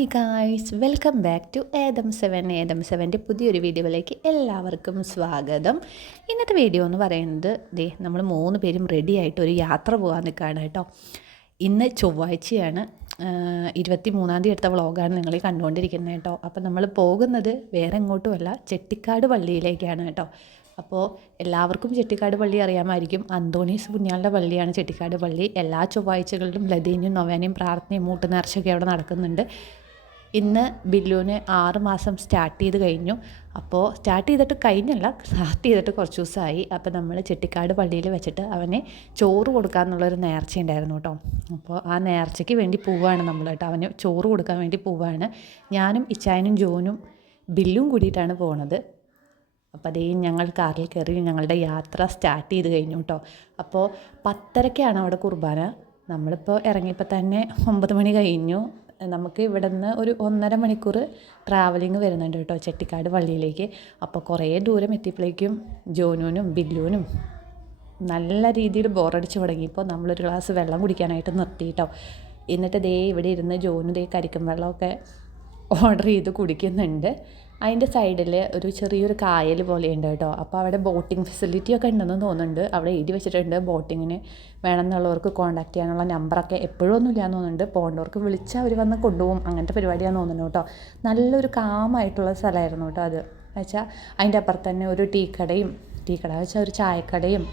Hi guys, welcome back to ഏതം സെവൻ്റെ പുതിയൊരു വീഡിയോയിലേക്ക് എല്ലാവർക്കും സ്വാഗതം. ഇന്നത്തെ വീഡിയോ എന്ന് പറയുന്നത് നമ്മൾ 3 പേരും റെഡി ആയിട്ട് ഒരു യാത്ര പോകാൻ നിൽക്കുകയാണ് കേട്ടോ. ഇന്ന് ചൊവ്വാഴ്ചയാണ്, 23-ാം തീയതി എടുത്ത വ്ളോഗാണ് നിങ്ങൾ കണ്ടുകൊണ്ടിരിക്കുന്നത് കേട്ടോ. അപ്പോൾ നമ്മൾ പോകുന്നത് വേറെ എങ്ങോട്ടുമല്ല, ചെട്ടിക്കാട് പള്ളിയിലേക്കാണ് കേട്ടോ. അപ്പോൾ എല്ലാവർക്കും ചെട്ടിക്കാട് പള്ളി അറിയാമായിരിക്കും. അന്തോണീസ് പുണ്യാളുടെ പള്ളിയാണ് ചെട്ടിക്കാട് പള്ളി. എല്ലാ ചൊവ്വാഴ്ചകളിലും ലതീനും നൊവേനയും പ്രാർത്ഥനയും മൂട്ട് നേർച്ചയൊക്കെ അവിടെ നടക്കുന്നുണ്ട്. ഇന്ന് ബില്ലുവിന് 6 മാസം സ്റ്റാർട്ട് ചെയ്ത് കഴിഞ്ഞു. അപ്പോൾ സ്റ്റാർട്ട് ചെയ്തിട്ട് കുറച്ച് ദിവസമായി. അപ്പോൾ നമ്മൾ ചെട്ടിക്കാട് പള്ളിയിൽ വെച്ചിട്ട് അവന് ചോറ് കൊടുക്കാമെന്നുള്ളൊരു നേർച്ച ഉണ്ടായിരുന്നു കേട്ടോ. അപ്പോൾ ആ നേർച്ചയ്ക്ക് വേണ്ടി പോവുകയാണ് നമ്മൾ കേട്ടോ. അവന് ചോറ് കൊടുക്കാൻ വേണ്ടി പോവുകയാണ്. ഞാനും ഇച്ചായനും ജോനും ബില്ലും കൂടിയിട്ടാണ് പോകുന്നത്. അപ്പോൾ അതേ ഞങ്ങൾ കാറിൽ കയറി ഞങ്ങളുടെ യാത്ര സ്റ്റാർട്ട് ചെയ്ത് കഴിഞ്ഞു കേട്ടോ. അപ്പോൾ 10:30-ക്കാണ് അവിടെ കുർബാന. നമ്മളിപ്പോൾ ഇറങ്ങിയപ്പോൾ തന്നെ 9 മണി കഴിഞ്ഞു. നമുക്ക് ഇവിടെ നിന്ന് ഒരു 1.5 മണിക്കൂർ ട്രാവലിംഗ് വരുന്നുണ്ട് കേട്ടോ ചെട്ടിക്കാട് പള്ളിയിലേക്ക്. അപ്പോൾ കുറേ ദൂരം എത്തിയപ്പോഴേക്കും ജോനുവിനും ബില്ലുവിനും നല്ല രീതിയിൽ ബോറടിച്ച് തുടങ്ങിയപ്പോൾ നമ്മളൊരു ഗ്ലാസ് വെള്ളം കുടിക്കാനായിട്ട് നിർത്തി കേട്ടോ. എന്നിട്ട് ഇവിടെ ഇരുന്ന് ജോനു കരിക്കും വെള്ളമൊക്കെ ഓർഡർ ചെയ്ത് കുടിക്കുന്നുണ്ട്. അതിൻ്റെ സൈഡിൽ ഒരു ചെറിയൊരു കായൽ പോലെയുണ്ട് കേട്ടോ. അപ്പോൾ അവിടെ ബോട്ടിംഗ് ഫെസിലിറ്റി ഒക്കെ ഉണ്ടെന്ന് തോന്നുന്നുണ്ട്. അവിടെ എഴുതി വെച്ചിട്ടുണ്ട് ബോട്ടിങ്ങിന് വേണമെന്നുള്ളവർക്ക് കോൺടാക്ട് ചെയ്യാനുള്ള നമ്പറൊക്കെ. എപ്പോഴൊന്നും ഇല്ലയെന്ന് തോന്നുന്നുണ്ട്. പോകേണ്ടവർക്ക് വിളിച്ചാൽ അവർ വന്ന് കൊണ്ടുപോകും. അങ്ങനത്തെ പരിപാടിയാണെന്ന് തോന്നുന്നു കേട്ടോ. നല്ലൊരു കാമായിട്ടുള്ള സ്ഥലമായിരുന്നു കേട്ടോ അത്. വെച്ചാൽ അതിൻ്റെ അപ്പുറത്ത് തന്നെ ഒരു ടീ കട വെച്ചാൽ ഒരു ചായക്കടയും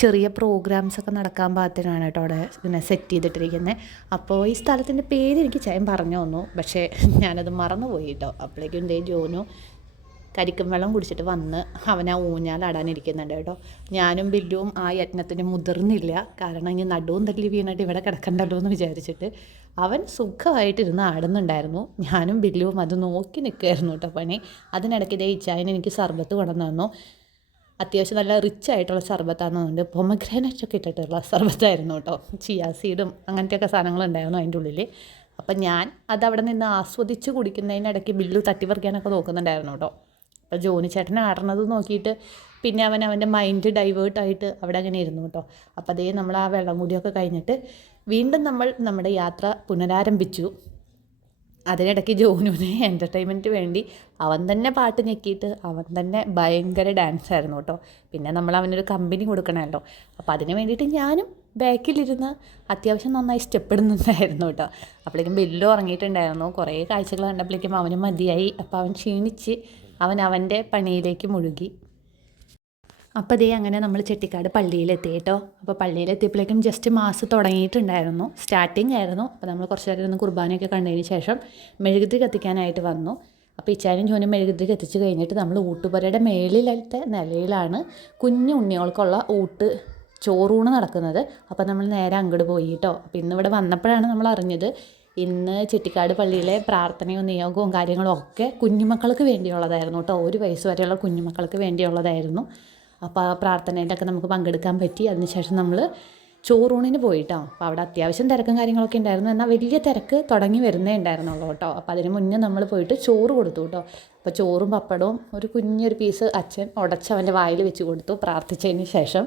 ചെറിയ പ്രോഗ്രാംസൊക്കെ നടക്കാൻ പാകത്തിനാണ് കേട്ടോ അവിടെ പിന്നെ സെറ്റ് ചെയ്തിട്ടിരിക്കുന്നത്. അപ്പോൾ ഈ സ്ഥലത്തിൻ്റെ പേര് എനിക്ക് ചായം പറഞ്ഞു തന്നു, പക്ഷേ ഞാനത് മറന്നുപോയി കേട്ടോ. അപ്പോഴേക്കും ജോനു കരിക്കും വെള്ളം കുടിച്ചിട്ട് വന്ന് അവനാ ഊഞ്ഞാലാടാനിരിക്കുന്നുണ്ട് കേട്ടോ. ഞാനും ബില്ലുവും ആ യജ്ഞത്തിന് മുതിർന്നില്ല. കാരണം ഇനി നടുവും തല്ലി വീണിട്ട് ഇവിടെ കിടക്കണ്ടല്ലോ എന്ന് വിചാരിച്ചിട്ട് അവൻ സുഖമായിട്ടിരുന്ന് ആടുന്നുണ്ടായിരുന്നു. ഞാനും ബില്ലുവും അത് നോക്കി നിൽക്കുമായിരുന്നു കേട്ടോ പണി. അതിനിടയ്ക്ക് ഇച്ചായന് എനിക്ക് സർബത്ത് കൊണ്ടുവന്നു തന്നു. അത്യാവശ്യം നല്ല റിച്ച് ആയിട്ടുള്ള സർബത്താണെന്നുണ്ട്. പൊമഗ്രാനൈറ്റൊക്കെ ഇട്ടിട്ടുള്ള സർബത്തായിരുന്നു കേട്ടോ. ചിയാ സീഡും അങ്ങനത്തെയൊക്കെ സാധനങ്ങളുണ്ടായിരുന്നു അതിൻ്റെ ഉള്ളിൽ. അപ്പം ഞാൻ അതവിടെ നിന്ന് ആസ്വദിച്ച് കുടിക്കുന്നതിനിടയ്ക്ക് ബില്ലു തട്ടിപ്പറിക്കാനൊക്കെ നോക്കുന്നുണ്ടായിരുന്നു കേട്ടോ. അപ്പോൾ ജോനി ചേട്ടനെ ആടണത് നോക്കിയിട്ട് പിന്നെ അവൻ്റെ മൈൻഡ് ഡൈവേർട്ടായിട്ട് അവിടെ അങ്ങനെ ഇരുന്നു കേട്ടോ. അപ്പോൾ നമ്മൾ ആ വെള്ളം കൂടിയൊക്കെ കഴിഞ്ഞിട്ട് വീണ്ടും നമ്മൾ നമ്മുടെ യാത്ര പുനരാരംഭിച്ചു. അതിനിടയ്ക്ക് ജോനുവിന് എൻ്റർടൈൻമെൻറ്റ് വേണ്ടി അവൻ തന്നെ പാട്ട് ഞെക്കിയിട്ട് അവൻ തന്നെ ഭയങ്കര ഡാൻസായിരുന്നു കേട്ടോ. പിന്നെ നമ്മൾ അവനൊരു കമ്പനി കൊടുക്കണമല്ലോ. അപ്പോൾ അതിന് വേണ്ടിയിട്ട് ഞാനും ബാക്കിലിരുന്ന് അത്യാവശ്യം നന്നായി സ്റ്റെപ്പ് ഇടുന്നുണ്ടായിരുന്നു കേട്ടോ. അപ്പോഴേക്കും ബില്ലു ഉറങ്ങിയിട്ടുണ്ടായിരുന്നു. കുറേ കാഴ്ചകൾ കണ്ടപ്പോഴേക്കും അവന് മതിയായി. അപ്പോൾ അവൻ ക്ഷീണിച്ച് അവൻ്റെ പണിയിലേക്ക് മുഴുകി. അപ്പോൾ അങ്ങനെ നമ്മൾ ചെട്ടിക്കാട് പള്ളിയിലെത്തി കേട്ടോ. അപ്പോൾ പള്ളിയിലെത്തിയപ്പോഴേക്കും ജസ്റ്റ് മാസ് തുടങ്ങിയിട്ടുണ്ടായിരുന്നു, സ്റ്റാർട്ടിങ് ആയിരുന്നു. അപ്പോൾ നമ്മൾ കുറച്ച് നേരം ഒന്ന് കുർബാനയൊക്കെ കണ്ടതിന് ശേഷം മെഴുകുതിരി കത്തിക്കാനായിട്ട് വന്നു. അപ്പോൾ ഇച്ചാനും ജോനും മെഴുകുതിരി കത്തിച്ച് കഴിഞ്ഞിട്ട് നമ്മൾ ഊട്ടുപുരയുടെ മേളിലത്തെ നിലയിലാണ് കുഞ്ഞു ഉണ്ണികൾക്കുള്ള ചോറൂണ് നടക്കുന്നത്. അപ്പോൾ നമ്മൾ നേരെ അങ്ങോട്ട് പോയി കേട്ടോ. അപ്പോൾ ഇന്നിവിടെ വന്നപ്പോഴാണ് നമ്മൾ അറിഞ്ഞത് ഇന്ന് ചെട്ടിക്കാട് പള്ളിയിലെ പ്രാർത്ഥനയും നിയോഗവും കാര്യങ്ങളും ഒക്കെ കുഞ്ഞുമക്കൾക്ക് വേണ്ടിയുള്ളതായിരുന്നു കേട്ടോ. 1 വയസ്സ് വരെയുള്ള കുഞ്ഞുമക്കൾക്ക് വേണ്ടിയുള്ളതായിരുന്നു. അപ്പോൾ ആ പ്രാർത്ഥനയിലൊക്കെ നമുക്ക് പങ്കെടുക്കാൻ പറ്റി. അതിനുശേഷം നമ്മൾ ചോറൂണിന് പോയിട്ടോ. അപ്പോൾ അവിടെ അത്യാവശ്യം തിരക്കും കാര്യങ്ങളൊക്കെ ഉണ്ടായിരുന്നു. എന്നാൽ വലിയ തിരക്ക് തുടങ്ങി വരുന്നേ ഉണ്ടായിരുന്നുള്ളൂ കേട്ടോ. അപ്പോൾ അതിന് മുന്നേ നമ്മൾ പോയിട്ട് ചോറ് കൊടുത്തു കേട്ടോ. അപ്പോൾ ചോറും പപ്പടവും ഒരു കുഞ്ഞൊരു പീസ് അച്ഛൻ ഉടച്ച് അവൻ്റെ വായിൽ വെച്ച് കൊടുത്തു. പ്രാർത്ഥിച്ചതിന് ശേഷം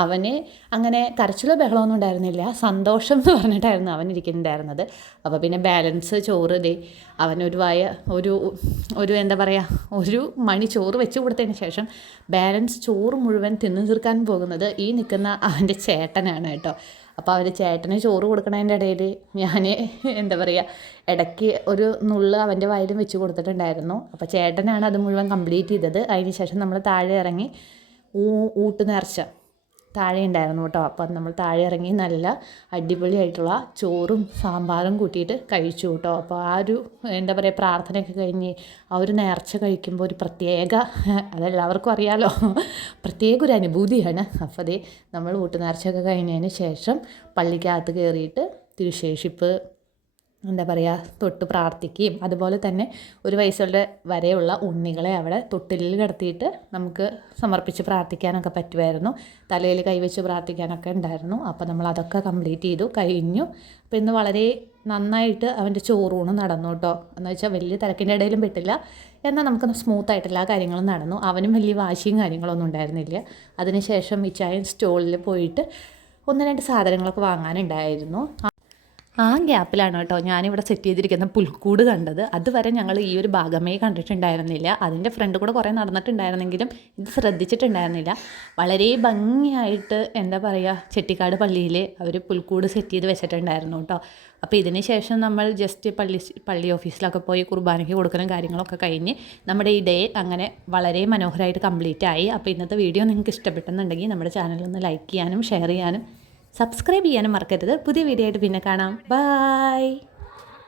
അവന് അങ്ങനെ കരച്ചിലോ ബഹളമൊന്നും ഉണ്ടായിരുന്നില്ല, സന്തോഷം എന്ന് പറഞ്ഞിട്ടായിരുന്നു അവൻ ഇരിക്കുന്നുണ്ടായിരുന്നത്. അപ്പോൾ പിന്നെ ബാലൻസ് ചോറ് അവനൊരു എന്താ പറയുക, ഒരു മണി ചോറ് വെച്ച് കൊടുത്തതിന് ശേഷം ബാലൻസ് ചോറ് മുഴുവൻ തിന്നു തീർക്കാൻ പോകുന്നത് ഈ നിൽക്കുന്ന അവൻ്റെ ചേട്ടനാണ് കേട്ടോ. അപ്പോൾ അവൻ്റെ ചേട്ടന് ചോറ് കൊടുക്കണതിൻ്റെ ഇടയിൽ ഞാൻ എന്താ പറയുക, ഇടയ്ക്ക് ഒരു നുള്ള് അവൻ്റെ വായിലും വെച്ച് കൊടുത്തിട്ടുണ്ടായിരുന്നു. അപ്പോൾ ചേട്ടനാണ് അത് മുഴുവൻ കംപ്ലീറ്റ് ചെയ്തത്. അതിന് ശേഷം നമ്മൾ താഴെ ഇറങ്ങി ഊട്ട് നേർച്ച താഴെ ഉണ്ടായിരുന്നു കേട്ടോ. അപ്പം നമ്മൾ താഴെ ഇറങ്ങി നല്ല അടിപൊളിയായിട്ടുള്ള ചോറും സാമ്പാറും കൂട്ടിയിട്ട് കഴിച്ചു കേട്ടോ. അപ്പോൾ ആ ഒരു എന്താ പറയുക, പ്രാർത്ഥനയൊക്കെ കഴിഞ്ഞ് ആ ഒരു നേർച്ച കഴിക്കുമ്പോൾ ഒരു പ്രത്യേക, അതെല്ലാവർക്കും അറിയാമല്ലോ, പ്രത്യേക ഒരു അനുഭൂതിയാണ്. അപ്പോൾ നമ്മൾ ഊട്ട് നേർച്ചയൊക്കെ കഴിഞ്ഞതിന് ശേഷം പള്ളിക്കകത്ത് കയറിയിട്ട് തിരുശേഷിപ്പ് എന്താ പറയുക തൊട്ട് പ്രാർത്ഥിക്കുകയും അതുപോലെ തന്നെ 1 വയസ്സുള്ള വരെയുള്ള ഉണ്ണികളെ അവിടെ തൊട്ടിലിൽ കിടത്തിയിട്ട് നമുക്ക് സമർപ്പിച്ച് പ്രാർത്ഥിക്കാനൊക്കെ പറ്റുമായിരുന്നു. തലയിൽ കൈവച്ച് പ്രാർത്ഥിക്കാനൊക്കെ ഉണ്ടായിരുന്നു. അപ്പോൾ നമ്മൾ അതൊക്കെ കംപ്ലീറ്റ് ചെയ്തു കഴിഞ്ഞു. അപ്പോൾ ഇന്ന് വളരെ നന്നായിട്ട് അവൻ്റെ ചോറൂണ് നടന്നു കേട്ടോ. എന്ന് വെച്ചാൽ വലിയ തിരക്കിൻ്റെ ഇടയിലും പെട്ടില്ല, എന്നാൽ നമുക്ക് സ്മൂത്തായിട്ട് എല്ലാ കാര്യങ്ങളും നടന്നു. അവനും വലിയ വാശിയും കാര്യങ്ങളൊന്നും ഉണ്ടായിരുന്നില്ല. അതിനുശേഷം ഇച്ചായൻ സ്റ്റോളിൽ പോയിട്ട് 1-2 സാധനങ്ങളൊക്കെ വാങ്ങാനുണ്ടായിരുന്നു. ആ ഗ്യാപ്പിലാണ് കേട്ടോ ഞാനിവിടെ സെറ്റ് ചെയ്തിരിക്കുന്ന പുൽക്കൂട് കണ്ടത്. അതുവരെ ഞങ്ങൾ ഈ ഒരു ഭാഗമേ കണ്ടിട്ടുണ്ടായിരുന്നില്ല. അതിൻ്റെ ഫ്രണ്ട് കൂടെ കുറേ നടന്നിട്ടുണ്ടായിരുന്നെങ്കിലും ഇത് ശ്രദ്ധിച്ചിട്ടുണ്ടായിരുന്നില്ല. വളരെ ഭംഗിയായിട്ട് എന്താ പറയുക, ചെട്ടിക്കാട് പള്ളിയിൽ അവർ പുൽക്കൂട് സെറ്റ് ചെയ്ത് വെച്ചിട്ടുണ്ടായിരുന്നു കേട്ടോ. അപ്പോൾ ഇതിന് ശേഷം നമ്മൾ ജസ്റ്റ് പള്ളി ഓഫീസിലൊക്കെ പോയി കുർബാനയ്ക്ക് കൊടുക്കലും കാര്യങ്ങളൊക്കെ കഴിഞ്ഞ് നമ്മുടെ ഈ ഡേ അങ്ങനെ വളരെ മനോഹരമായിട്ട് കംപ്ലീറ്റ് ആയി. അപ്പോൾ ഇന്നത്തെ വീഡിയോ നിങ്ങൾക്ക് ഇഷ്ടപ്പെട്ടെന്നുണ്ടെങ്കിൽ നമ്മുടെ ചാനലൊന്ന് ലൈക്ക് ചെയ്യാനും ഷെയർ ചെയ്യാനും സബ്സ്ക്രൈബ് ചെയ്യാനും മറക്കരുത്. പുതിയ വീഡിയോ ആയിട്ട് പിന്നെ കാണാം. ബൈ.